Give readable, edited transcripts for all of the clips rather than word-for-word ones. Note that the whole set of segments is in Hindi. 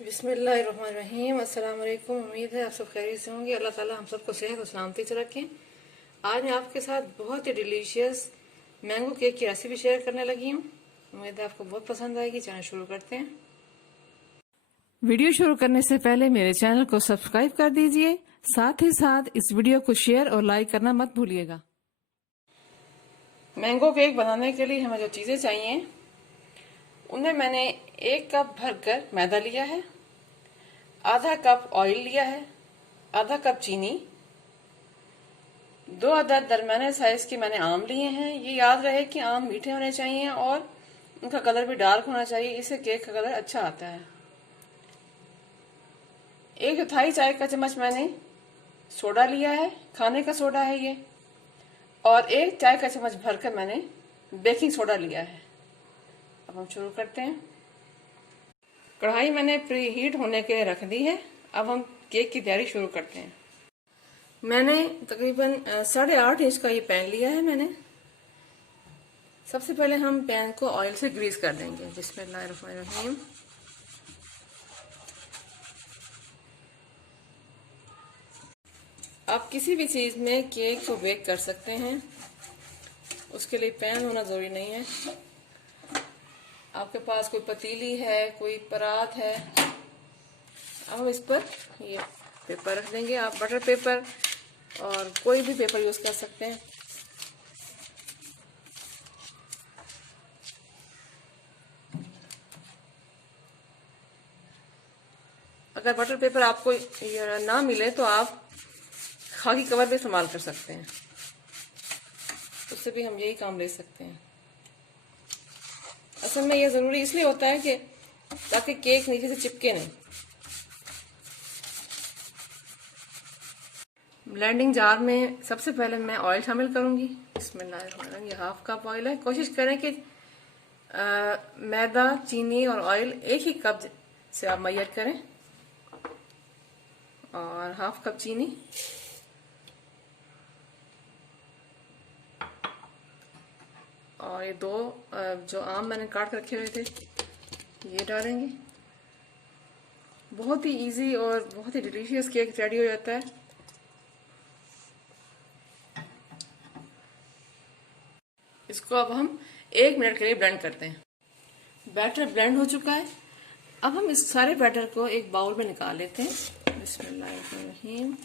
बिस्मिल्लाहिर्रहमानिर्रहीम। अस्सलाम वालेकुम। उम्मीद है आप सब खैरियत से होंगे। अल्लाह ताला हम सबको सेहत और सलामती से रखें। आज मैं आपके साथ बहुत ही डिलीशियस मैंगो केक की रेसिपी शेयर करने लगी हूँ। उम्मीद है आपको बहुत पसंद आएगी। चैनल शुरू करते हैं। वीडियो शुरू करने से पहले मेरे चैनल को सब्सक्राइब कर दीजिए, साथ ही साथ इस वीडियो को शेयर और लाइक करना मत भूलिएगा। मैंगो केक बनाने के लिए हमें जो चीज़ें चाहिए उनमें मैंने 1 कप भरकर मैदा लिया है, आधा कप ऑयल लिया है, आधा कप चीनी, 2 अदद दरमियाने साइज के मैंने आम लिए हैं। ये याद रहे कि आम मीठे होने चाहिए और उनका कलर भी डार्क होना चाहिए, इससे केक का कलर अच्छा आता है। 1/4 चाय का चम्मच मैंने सोडा लिया है, खाने का सोडा है ये, और 1 चाय का चम्मच भरकर मैंने बेकिंग सोडा लिया है। अब हम शुरू करते हैं। कढ़ाई मैंने प्री हीट होने के लिए रख दी है। अब हम केक की तैयारी शुरू करते हैं। मैंने तकरीबन 8.5 इंच का ये पैन लिया है मैंने। सबसे पहले हम पैन को ऑयल से ग्रीस कर देंगे। बिस्मिल्लाहिर्रहमानिर्रहीम। आप किसी भी चीज़ में केक को बेक कर सकते हैं, उसके लिए पैन होना ज़रूरी नहीं है। आपके पास कोई पतीली है, कोई परात है, अब हम इस पर ये पेपर रख देंगे। आप बटर पेपर और कोई भी पेपर यूज़ कर सकते हैं। अगर बटर पेपर आपको ना मिले तो आप खाकी कवर भी इस्तेमाल कर सकते हैं, उससे भी हम यही काम ले सकते हैं। असल में यह ज़रूरी इसलिए होता है कि ताकि केक नीचे से चिपके नहीं। ब्लेंडिंग जार में सबसे पहले मैं ऑयल शामिल करूंगी। बिस्मिल्लाहिर्रहमानिर्रहीम। ये 1/2 कप ऑयल है। कोशिश करें कि मैदा, चीनी और ऑयल एक ही कप से आप मैयर करें, और 1/2 कप चीनी, और ये 2 जो आम मैंने काट कर रखे हुए थे ये डालेंगे। बहुत ही इजी और बहुत ही डिलीशियस केक रेडी हो जाता है। इसको अब हम 1 मिनट के लिए ब्लेंड करते हैं। बैटर ब्लेंड हो चुका है। अब हम इस सारे बैटर को एक बाउल में निकाल लेते हैं। बिस्मिल्लाहिर्रहमानिर्रहीम।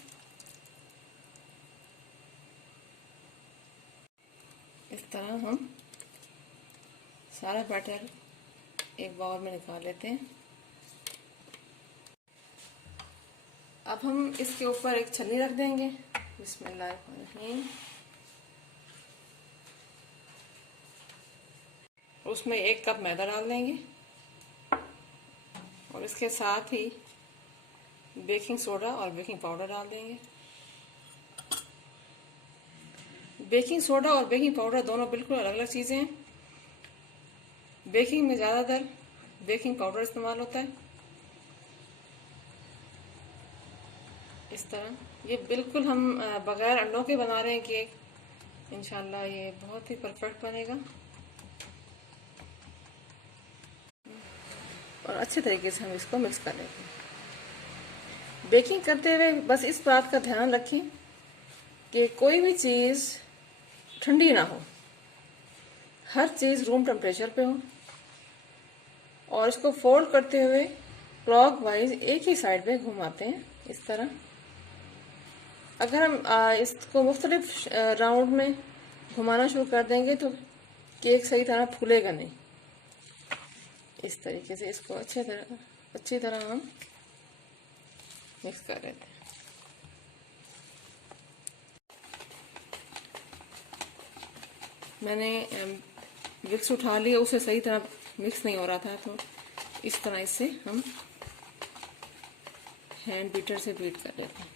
इस तरह हम सारा बैटर एक बाउल में निकाल लेते हैं। अब हम इसके ऊपर एक छन्नी रख देंगे। बिस्मिल्लाहिर्रहमानिर्रहीम। उसमें 1 कप मैदा डाल देंगे और इसके साथ ही बेकिंग सोडा और बेकिंग पाउडर डाल देंगे। बेकिंग सोडा और बेकिंग पाउडर दोनों बिल्कुल अलग अलग चीज़ें हैं। बेकिंग में ज़्यादातर बेकिंग पाउडर इस्तेमाल होता है। इस तरह ये बिल्कुल हम बगैर अंडों के बना रहे हैं केक। इंशाल्लाह ये बहुत ही परफेक्ट बनेगा और अच्छे तरीके से हम इसको मिक्स कर लेते हैं। बेकिंग करते हुए बस इस बात का ध्यान रखें कि कोई भी चीज़ ठंडी ना हो, हर चीज़ रूम टेम्परेचर पे हो, और इसको फोल्ड करते हुए क्लॉकवाइज एक ही साइड पे घुमाते हैं इस तरह। अगर हम इसको मुख्तलिफ राउंड में घुमाना शुरू कर देंगे तो केक सही तरह फूलेगा नहीं। इस तरीके से इसको अच्छी तरह हम मिक्स कर लेते हैं। मैंने विक्स उठा लिया, उसे सही तरह मिक्स नहीं हो रहा था, तो इस तरह इससे हम हैंड बीटर से बीट कर लेते हैं।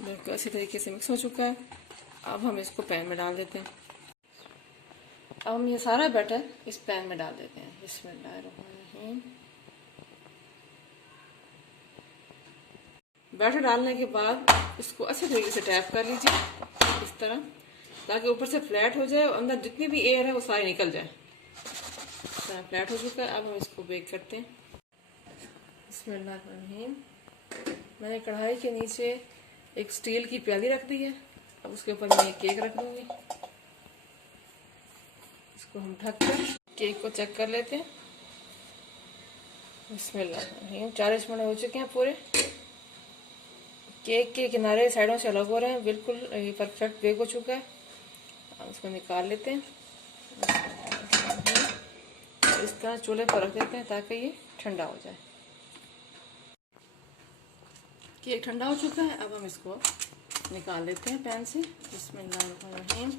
बिल्कुल अच्छी तरीके से मिक्स हो चुका है। अब हम इसको पैन में डाल देते हैं। अब हम ये सारा बैटर इस पैन में डाल देते हैं। बिस्मिल्लाहिर्रहमानिर्रहीम। बैटर डालने के बाद इसको अच्छे तरीके से टैप कर लीजिए इस तरह। ताकि ऊपर से फ्लैट हो जाए और अंदर जितनी भी एयर है वो सारी निकल जाए। फ्लैट हो चुका है, अब हम इसको बेक करते हैं। बिस्मिल्लाहिर्रहमानिर्रहीम। मैंने कढ़ाई के नीचे एक स्टील की प्याली रख दी है। अब उसके ऊपर मैं केक रख दूंगी। इसको हम ढक कर केक को चेक कर लेते हैं। बिस्मिल्लाहिर्रहमानिर्रहीम। 40 मिनट हो चुके हैं पूरे। केक के किनारे साइडों से अलग हो रहे हैं, बिल्कुल ये परफेक्ट बेक हो चुका है। अब इसको निकाल लेते हैं। इस तरह चूल्हे पर रख देते हैं ताकि ये ठंडा हो जाए। केक ठंडा हो चुका है, अब हम इसको निकाल लेते हैं पैन से। बिस्मिल्लाहिर्रहमानिर्रहीम।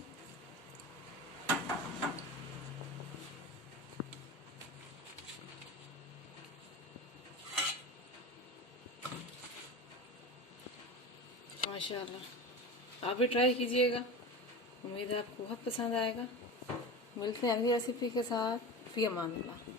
माशाल्लाह, आप भी ट्राई कीजिएगा। उम्मीद है आपको बहुत पसंद आएगा। मिलते हैं अगली रेसिपी के साथ। फी अमान अल्लाह।